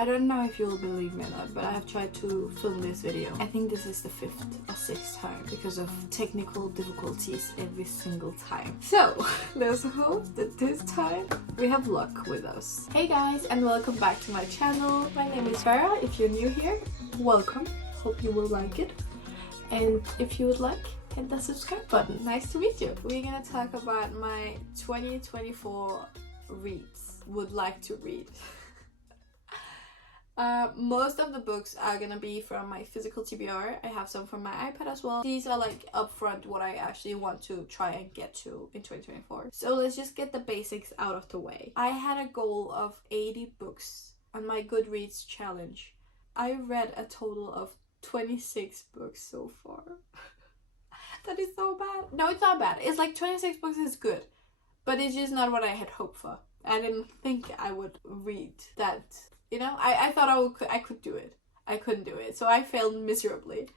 I don't know if you'll believe me or not, but I have tried to film this video. I think this is the 5th or 6th time because of technical difficulties every single time. So, let's hope that this time we have luck with us. Hey guys, and welcome back to my channel. My name is Farah. If you're new here, welcome. Hope you will like it. And if you would like, hit the subscribe button. Nice to meet you. We're gonna talk about my 2024 reads. Would like to read. Most of the books are gonna be from my physical TBR. I have some from my iPad as well. These are like upfront what I actually want to try and get to in 2024. So let's just get the basics out of the way. I had a goal of 80 books on my Goodreads challenge. I read a total of 26 books so far. That is so bad. No, it's not bad. It's like 26 books is good, but it's just not what I had hoped for. I didn't think I would read that. You know, I thought I could do it. I couldn't do it, so I failed miserably.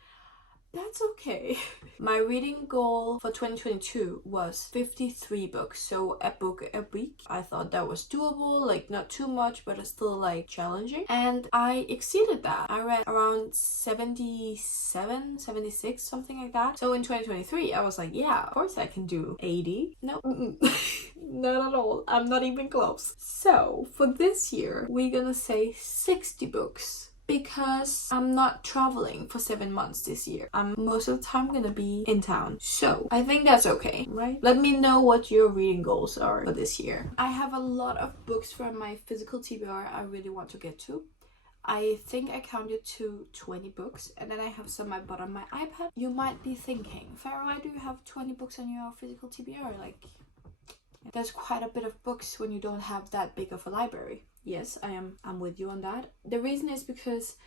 That's okay. My reading goal for 2022 was 53 books, so a book a week. I thought that was doable, like not too much, but it's still like challenging. And I exceeded that. I read around 77, 76, something like that. So in 2023, I was like, yeah, of course I can do 80. No, not at all. I'm not even close. So for this year, we're gonna say 60 books. Because I'm not traveling for 7 months this year. I'm most of the time gonna be in town. So I think that's okay, right? Let me know what your reading goals are for this year. I have a lot of books from my physical TBR I really want to get to. I think I counted to 20 books, and then I have some I bought on my iPad. You might be thinking, Farah, why do you have 20 books on your physical TBR? Like, there's quite a bit of books when you don't have that big of a library. Yes, I'm with you on that. The reason is because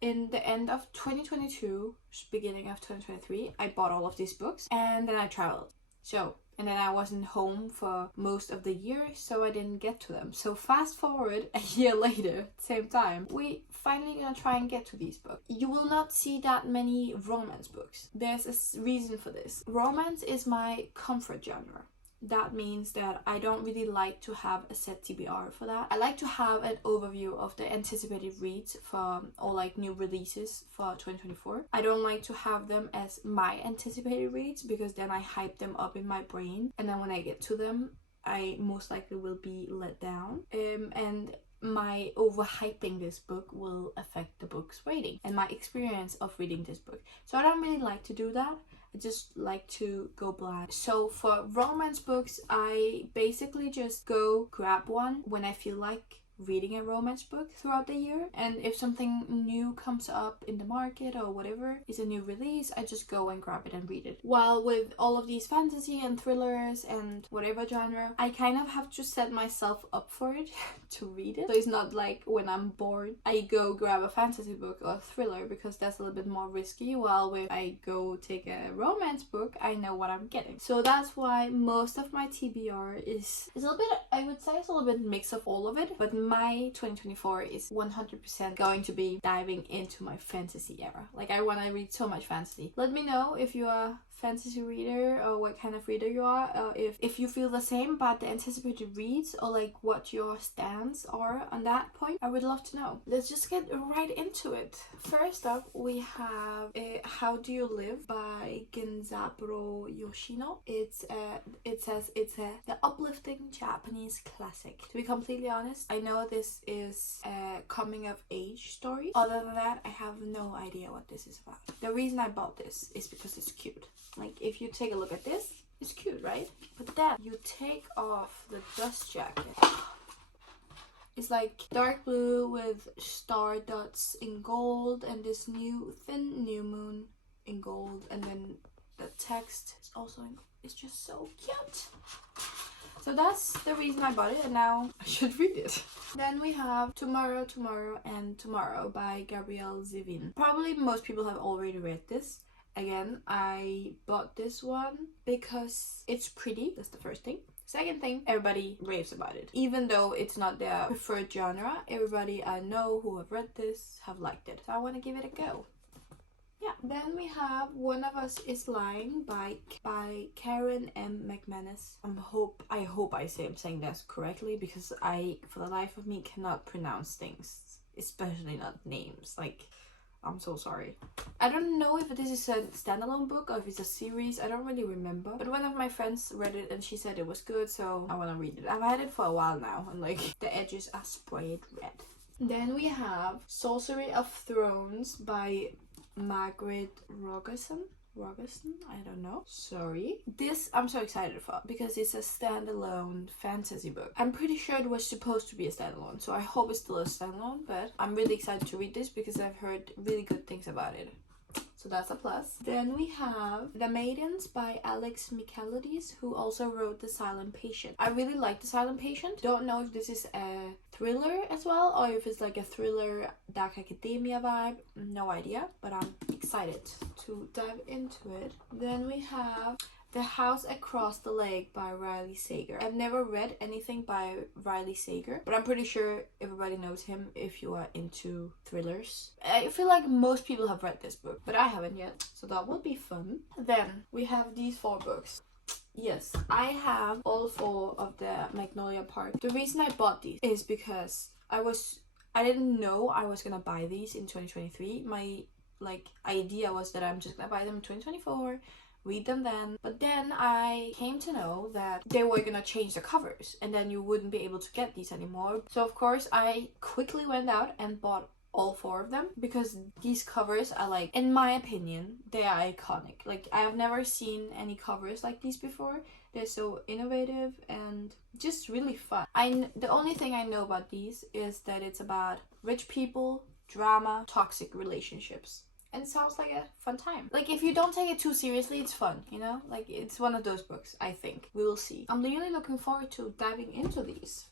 in the end of 2022, beginning of 2023, I bought all of these books and then I traveled. And then I wasn't home for most of the year, so I didn't get to them. So fast forward a year later, same time, we finally gonna try and get to these books. You will not see that many romance books. There's a reason for this. Romance is my comfort genre. That means that I don't really like to have a set TBR for that. I like to have an overview of the anticipated reads for or like new releases for 2024. I don't like to have them as my anticipated reads because then I hype them up in my brain, and then when I get to them, I most likely will be let down. And my overhyping this book will affect the book's rating and my experience of reading this book. So I don't really like to do that. I just like to go blind. So for romance books, I basically just go grab one when I feel like reading a romance book throughout the year, and if something new comes up in the market or whatever is a new release, I just go and grab it and read it. While with all of these fantasy and thrillers and whatever genre, I kind of have to set myself up for it to read it. So it's not like when I'm bored I go grab a fantasy book or a thriller, because that's a little bit more risky, while when I go take a romance book I know what I'm getting. So that's why most of my TBR is a little bit, I would say it's a little bit mix of all of it, but my 2024 is 100% going to be diving into my fantasy era. Like, I want to read so much fantasy. Let me know if you are a fantasy reader or what kind of reader you are, if you feel the same about the anticipated reads, or like what your stance are on that point. I would love to know. Let's just get right into it. First up, we have How Do You Live by Genzaburo Yoshino. It says it's the uplifting Japanese classic. To be completely honest, I know this is a coming of age story. Other than that, I have no idea what this is about. The reason I bought this is because it's cute. Like, if you take a look at this, it's cute, right? But then you take off the dust jacket. It's like dark blue with star dots in gold and this thin new moon in gold, and then the text is also in gold. It's just so cute. So that's the reason I bought it, and now I should read it. Then we have Tomorrow, Tomorrow, and Tomorrow by Gabrielle Zevin. Probably most people have already read this. Again, I bought this one because it's pretty. That's the first thing. Second thing, everybody raves about it. Even though it's not their preferred genre, everybody I know who have read this have liked it. So I want to give it a go. Yeah. Then we have One of Us is Lying by Karen M. McManus. I hope I'm saying that correctly, because I, for the life of me, cannot pronounce things especially not names. Like, I'm so sorry. I don't know if this is a standalone book or if it's a series. I don't really remember. But one of my friends read it and she said it was good, so I want to read it. I've had it for a while now and like the edges are sprayed red. Then we have Sorcery of Thrones by Margaret Rogerson. I don't know. Sorry. This I'm so excited for because it's a standalone fantasy book. I'm pretty sure it was supposed to be a standalone, so I hope it's still a standalone, but I'm really excited to read this because I've heard really good things about it. So that's a plus. Then we have The Maidens by Alex Michaelides, who also wrote The Silent Patient. I really like The Silent Patient. Don't know if this is a thriller as well or if it's like a thriller dark academia vibe. No idea, but I'm excited to dive into it. Then we have The House Across the Lake by Riley Sager. I've never read anything by Riley Sager, but I'm pretty sure everybody knows him if you are into thrillers. I feel like most people have read this book, but I haven't yet, so that will be fun. Then we have these 4 books. Yes, I have all 4 of the Magnolia Park. The reason I bought these is because I didn't know I was gonna buy these in 2023. My idea was that I'm just gonna buy them in 2024, read them then. But then I came to know that they were gonna change the covers and then you wouldn't be able to get these anymore. So of course I quickly went out and bought all 4 of them because these covers are like, in my opinion, they are iconic. Like, I have never seen any covers like these before. They're so innovative and just really fun. The only thing I know about these is that it's about rich people, drama, toxic relationships. And it sounds like a fun time. Like, if you don't take it too seriously, it's fun, you know? Like, it's one of those books, I think. We will see. I'm really looking forward to diving into these.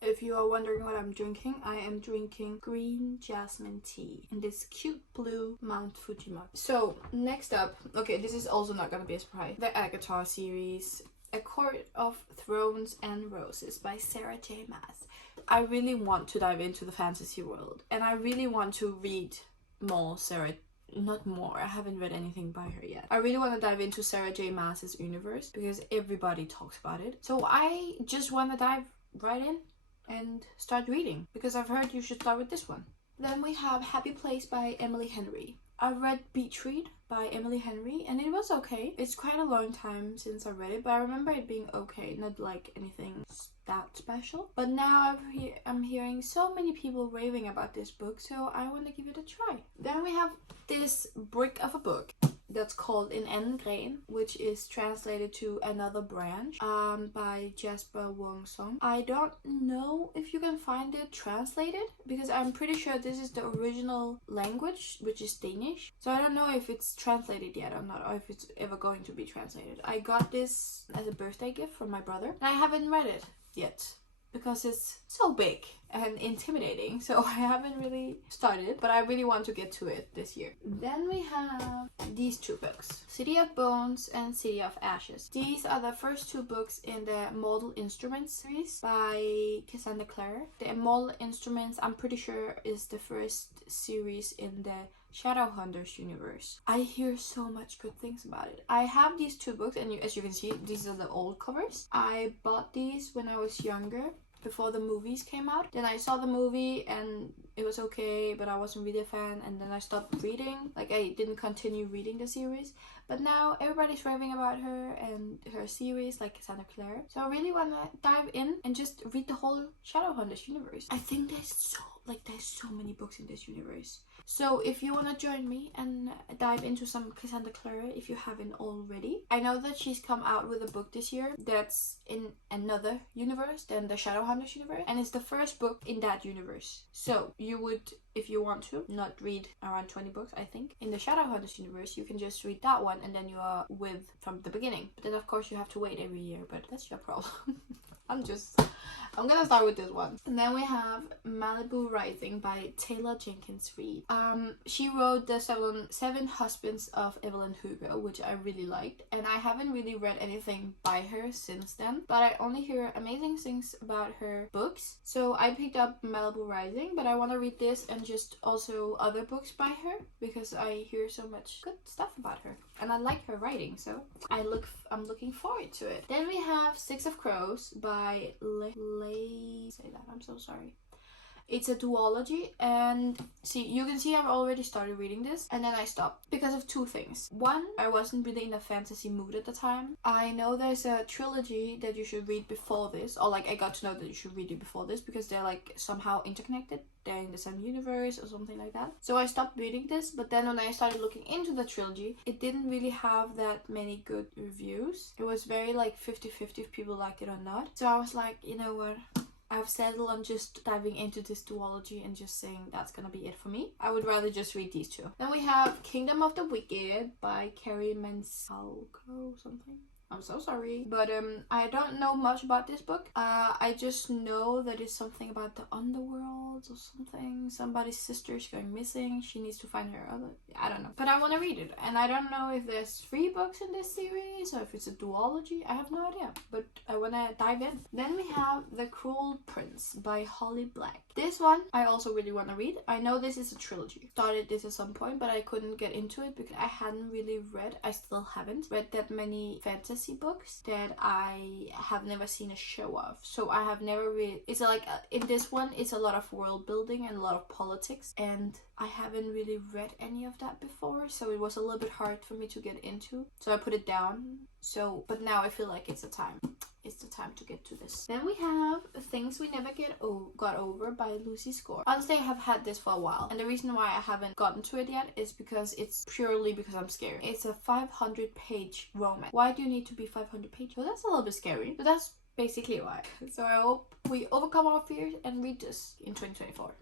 If you are wondering what I'm drinking, I am drinking green jasmine tea in this cute blue Mount Fuji mug. So, next up, okay, this is also not gonna be a surprise. The Agatar series, A Court of Thrones and Roses by Sarah J. Maas. I really want to dive into the fantasy world, and I really want to read more I haven't read anything by her yet. I really want to dive into Sarah J. Maas's universe because everybody talks about it. So I just want to dive right in and start reading because I've heard you should start with this one. Then we have Happy Place by Emily Henry. I read Beach Read by Emily Henry and it was okay. It's quite a long time since I read it, but I remember it being okay, not like anything that special. But now I'm hearing so many people raving about this book, so I want to give it a try. Then we have this brick of a book that's called In En Gren, which is translated to Another Branch by Jasper Wong Song. I don't know if you can find it translated because I'm pretty sure this is the original language, which is Danish. So I don't know if it's translated yet or not, or if it's ever going to be translated. I got this as a birthday gift from my brother and I haven't read it yet because it's so big and intimidating, so I haven't really started, but I really want to get to it this year. Then we have these 2 books, City of Bones and City of Ashes. These are the first 2 books in the Mortal Instruments series by Cassandra Clare. The Immortal Instruments, I'm pretty sure, is the first series in the Shadowhunters universe. I hear so much good things about it. I have these 2 books and as you can see, these are the old covers. I bought these when I was younger, before the movies came out. Then I saw the movie and it was okay, but I wasn't really a fan, and then I stopped reading. Like, I didn't continue reading the series. But now everybody's raving about her and her series, like Cassandra Clare. So I really want to dive in and just read the whole Shadowhunters universe. I think there's so many books in this universe. So if you want to join me and dive into some Cassandra Clare, if you haven't already. I know that she's come out with a book this year that's in another universe than the Shadowhunters universe, and it's the first book in that universe. So you would, if you want to, not read around 20 books, I think. In the Shadowhunters universe, you can just read that one and then you are with from the beginning. But then of course you have to wait every year, but that's your problem. I'm gonna start with this one. And then we have Malibu Rising by Taylor Jenkins Reid. She wrote the Seven Husbands of Evelyn Hugo, which I really liked. And I haven't really read anything by her since then, but I only hear amazing things about her books. So I picked up Malibu Rising, but I want to read this and just also other books by her because I hear so much good stuff about her. And I like her writing, so I'm looking forward to it. Then we have Six of Crows by say that, I'm so sorry. It's a duology, and you can see I've already started reading this, and then I stopped because of two things. One, I wasn't really in a fantasy mood at the time. I know there's a trilogy that you should read before this, or like I got to know that you should read it before this because they're like somehow interconnected. They're in the same universe or something like that. So I stopped reading this, but then when I started looking into the trilogy, it didn't really have that many good reviews. It was very like 50-50 if people liked it or not. So I was like, you know what? I've settled on just diving into this duology and just saying that's gonna be it for me. I would rather just read these two. Then we have Kingdom of the Wicked by Carrie Mansalco something. I'm so sorry, but I don't know much about this book. I just know that it's something about the underworld or something. Somebody's sister is going missing. She needs to find her other. I don't know, but I want to read it, and I don't know if there's 3 books in this series or if it's a duology. I have no idea, but I want to dive in. Then we have The Cruel Prince by Holly Black. This one I also really want to read. I know this is a trilogy. Started this at some point, but I couldn't get into it because I hadn't really read. I still haven't read that many fantasy books that I have never seen a show of. So I have never read. It's like in this one, it's a lot of world building and a lot of politics, and I haven't really read any of that before. So it was a little bit hard for me to get into. So I put it down. But now I feel like it's the time. It's the time to get to this. Then we have Things We Never Got Over by Lucy Score. Honestly, I have had this for a while, and the reason why I haven't gotten to it yet is because it's purely because I'm scared. It's a 500-page romance. Why do you need to be 500 pages? Well, that's a little bit scary, but that's basically why. So I hope we overcome our fears and read this in 2024.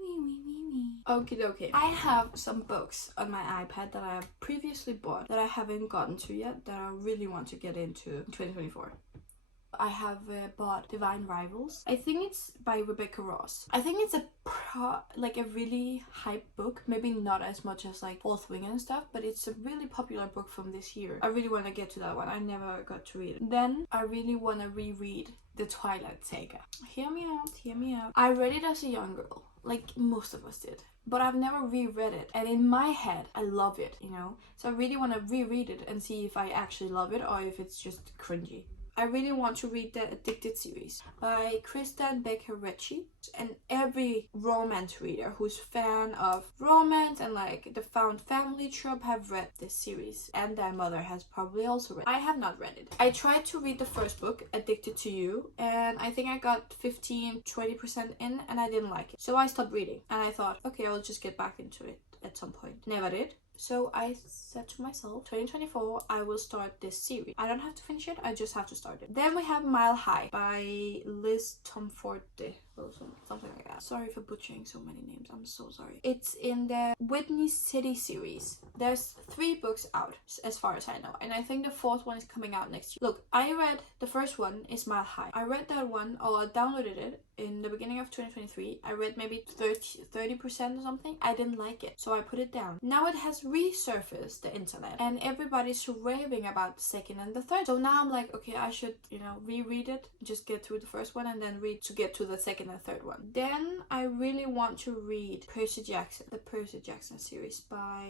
Okie dokie. I have some books on my iPad that I have previously bought that I haven't gotten to yet that I really want to get into in 2024. I have bought Divine Rivals. I think it's by Rebecca Ross. I think it's a really hype book. Maybe not as much as like Fourth Wing and stuff, but it's a really popular book from this year. I really want to get to that one. I never got to read it. Then I really want to reread The Twilight Saga. Hear me out, hear me out. I read it as a young girl, like most of us did. But I've never reread it, and in my head I love it, you know? So I really want to reread it and see if I actually love it or if it's just cringy. I really want to read the Addicted series by Kristen Becker Ritchie. And every romance reader who's fan of romance and like the found family trope have read this series, and their mother has probably also read it. I have not read it. I tried to read the first book, Addicted to You, and I think I got 15-20% in, and I didn't like it. So I stopped reading, and I thought, okay, I'll just get back into it at some point. Never did. So I said to myself, 2024, I will start this series. I don't have to finish it, I just have to start it. Then we have Mile High by Liz Tomforte. Something like that. Sorry for butchering so many names. I'm so sorry. It's in the Whitney City series. There's 3 books out as far as I know, and I think the 4th one is coming out next year. Look, I read the first one is Mile High. I read that one, or I downloaded it in the beginning of 2023. I read maybe 30% or something. I didn't like it, so I put it down. Now it has resurfaced the internet, and everybody's raving about the 2nd and the 3rd. So now I'm like, okay, I should, reread it, just get through the first one, and then read to get to the 2nd and 3rd one. Then I really want to read Percy Jackson, the Percy Jackson series by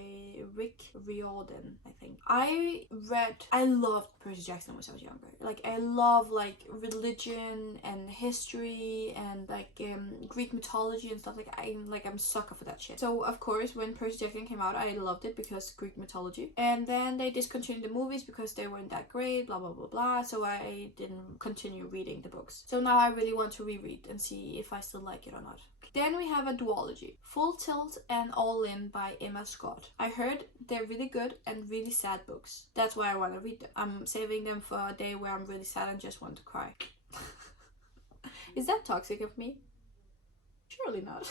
Rick Riordan, I think. I loved Percy Jackson when I was younger. Like, I love like religion and history and like Greek mythology and stuff. I'm sucker for that shit. So of course when Percy Jackson came out, I loved it because Greek mythology. And then they discontinued the movies because they weren't that great, blah blah blah blah. So I didn't continue reading the books. So now I really want to reread and see if I still like it or not. Then we have a duology, Full Tilt and All In by Emma Scott. I heard they're really good and really sad books. That's why I want to read them. I'm saving them for a day where I'm really sad and just want to cry. Is that toxic of me? Surely not.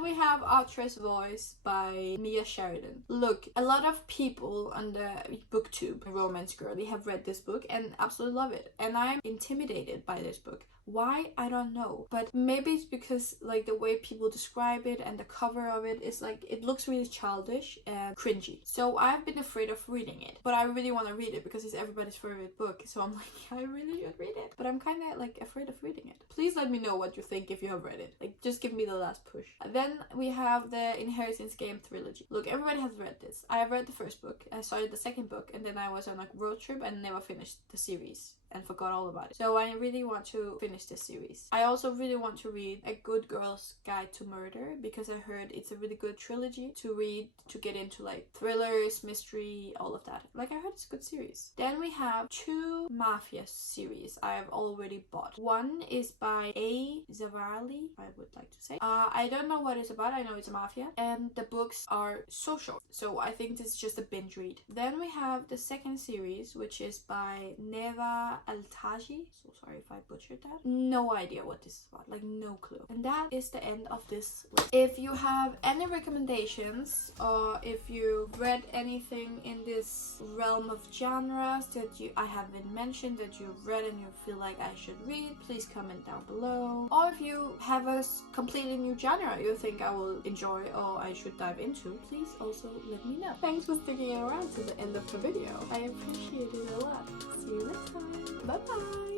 We have Outrageous Voice by Mia Sheridan. Look, a lot of people on the booktube, Romance Girly, have read this book and absolutely love it. And I'm intimidated by this book. Why? I don't know. But maybe it's because like the way people describe it and the cover of it is like, it looks really childish and cringy. So I've been afraid of reading it. But I really want to read it because it's everybody's favorite book. So I'm like, I really should read it. But I'm kind of like afraid of reading it. Please let me know what you think if you have read it. Like, just give me the last push. Then we have the Inheritance Game trilogy. Look, everybody has read this. I have read the first book. I started the second book, and then I was on a road trip and never finished the series. and forgot all about it. So I really want to finish this series. I also really want to read A Good Girl's Guide to Murder because I heard it's a really good trilogy to read to get into like thrillers, mystery, all of that. Like I heard it's a good series. Then we have 2 Mafia series I have already bought. One is by A. Zavarli, I would like to say. I don't know what it's about. I know it's a mafia, and the books are so short, so I think this is just a binge read. Then we have the second series, which is by Neva Altaji. So sorry if I butchered that. No idea what this is about, like no clue. And that is the end of this list. If you have any recommendations, or if you've read anything in this realm of genres that I haven't mentioned that you've read and you feel like I should read, please comment down below. Or if you have a completely new genre you think I will enjoy or I should dive into, please also let me know. Thanks for sticking around to the end of the video. I appreciate it a lot. See you next time. Bye bye.